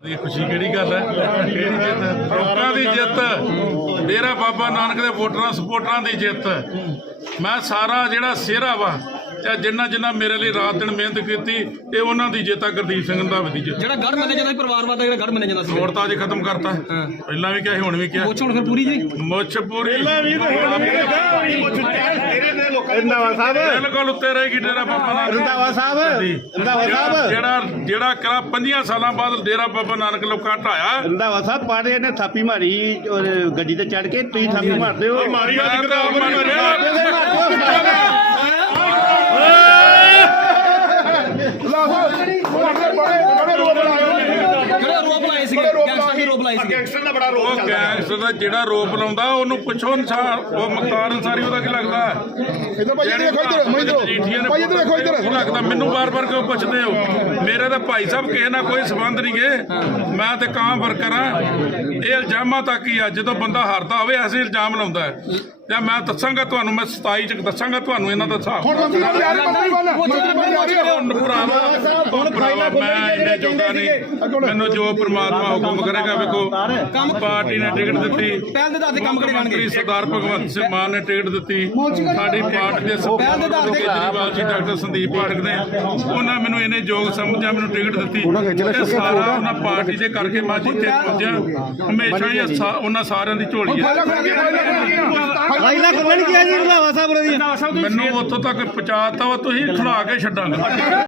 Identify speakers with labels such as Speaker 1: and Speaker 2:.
Speaker 1: खुशी केड़ी गल है केड़ी जित लोगों की जित डेरा बाबा नानक के वोटरां सपोर्टरां की जित मैं सारा जिहड़ा सेहरा वा चाहे जिन्ना जिन्ना मेरे लिए रात दिन मेहनत की ये उन्हों की जित है गुरदीप सिंह रंधावे की जित
Speaker 2: ਜਿਹੜਾ ਗੜ ਮੰਨਿਆ ਜਾਂਦਾ ਸੀ ਪਰਿਵਾਰਵਾਦ ਦਾ ਜਿਹੜਾ ਗੜ ਮੰਨਿਆ ਜਾਂਦਾ ਸੀ
Speaker 1: वोट तो अज खत्म करता पहला भी क्या हुण भी क्या
Speaker 2: ਪੁੱਛ ਹੁਣ ਫਿਰ ਪੂਰੀ ਜੀ
Speaker 1: मुछ पूरी
Speaker 3: रंधावा साहब
Speaker 1: बिल्कुल उत्ते रहेगी डेरा बाबा नानक
Speaker 3: रंधावा साहब
Speaker 1: ਜਿਹੜਾ ਕਰਾ 5 ਸਾਲਾਂ ਬਾਅਦ ਡੇਰਾ ਬਾਬਾ ਨਾਨਕ ਲੋਕਾਂ ਢਾਇਆ
Speaker 3: रंधावा साहब पारे ने थापी मारी और गड्डी ते चढ़ के तुम थापी मारते हो
Speaker 2: ਜਿਹੜਾ ਰੋਪ ਲਾਏ ਸੀਗੇ ਗੈਂਗਸਟਰ ਦੇ ਰੋਪ ਲਾਏ ਸੀਗੇ
Speaker 1: ਉਹ ਗੈਂਗਸਟਰ ਦਾ ਜਿਹੜਾ ਰੋਪ ਲਾਉਂਦਾ ਉਹਨੂੰ ਪੁੱਛੋ ਅਨਸਾਰ ਉਹ ਮੁਖਤਾਰ ਅਨਸਾਰੀ ਉਹਦਾ ਕੀ ਲੱਗਦਾ
Speaker 4: ਇਧਰ ਭਾਈ ਦੇਖੋ ਇਧਰ ਭਾਈ ਇਧਰ ਦੇਖੋ ਇਧਰ
Speaker 1: ਲੱਗਦਾ ਮੈਨੂੰ ਬਾਰ-ਬਾਰ ਕਿਉਂ ਪੁੱਛਦੇ ਹੋ ਮੇਰੇ ਤਾਂ ਭਾਈ ਸਾਹਿਬ ਕਿਸੇ ਨਾਲ ਕੋਈ ਸਬੰਧ ਨਹੀਂ ਗੇ ਮੈਂ ਤੇ ਕਾਂ ਵਰਕਰ ਆ ਇਹ ਇਲਜ਼ਾਮਾਂ ਤੱਕ ਹੀ ਆ ਜਦੋਂ ਬੰਦਾ ਹਾਰਦਾ ਹੋਵੇ ਐਸੇ ਇਲਜ਼ਾਮ ਲਾਉਂਦਾ ਹੈ ਜਾਂ ਮੈਂ ਦੱਸਾਂਗਾ ਤੁਹਾਨੂੰ ਮੈਂ 27 ਚ ਦੱਸਾਂਗਾ ਤੁਹਾਨੂੰ ਇਹਨਾਂ ਦਾ ਹਿਸਾਬ ਮੈਂ ਇੰਨੇ ਜੋਗਾ ਨਹੀਂ ਮੈਨੂੰ ਜੋ ਪ੍ਰਮਾਤਮਾ ਹੁਕਮ ਕਰੇਗਾ ਵੇਖੋ ਪਾਰਟੀ ਨੇ ਟਿਕਟ ਦਿੱਤੀ
Speaker 2: ਪਹਿਲ ਦੇ ਆਧਾਰ ਤੇ ਕੰਮ ਕਰੇ ਜਾਣਗੇ
Speaker 1: ਸਰਦਾਰ ਭਗਵੰਤ ਸਿੰਘ ਮਾਨ ਨੇ ਟਿਕਟ ਦਿੱਤੀ ਸਾਡੀ ਪਾਰਟੀ ਦੇ ਕੇਜਰੀਵਾਲ ਜੀ ਡਾਕਟਰ ਸੰਦੀਪ ਪਾਠਕ ਨੇ ਉਹਨਾਂ ਮੈਨੂੰ ਇਹਨੇ ਯੋਗ ਸਮਝਿਆ ਮੈਨੂੰ ਟਿਕਟ ਦਿੱਤੀ ਇਹ ਸਾਰਾ ਉਹਨਾਂ ਪਾਰਟੀ ਦੇ ਕਰਕੇ ਮੈਂ ਜਿੱਥੇ ਪਹੁੰਚਿਆ ਹਮੇਸ਼ਾ ਹੀ ਉਹਨਾਂ ਸਾਰਿਆਂ ਦੀ ਝੋਲੀ ਹੈ ਮੈਨੂੰ ਉੱਥੋਂ ਤੱਕ ਪਹੁੰਚਾਤਾ ਵਾ ਤੁਸੀਂ ਖੜਾ ਕੇ ਛੱਡਾਂਗੇ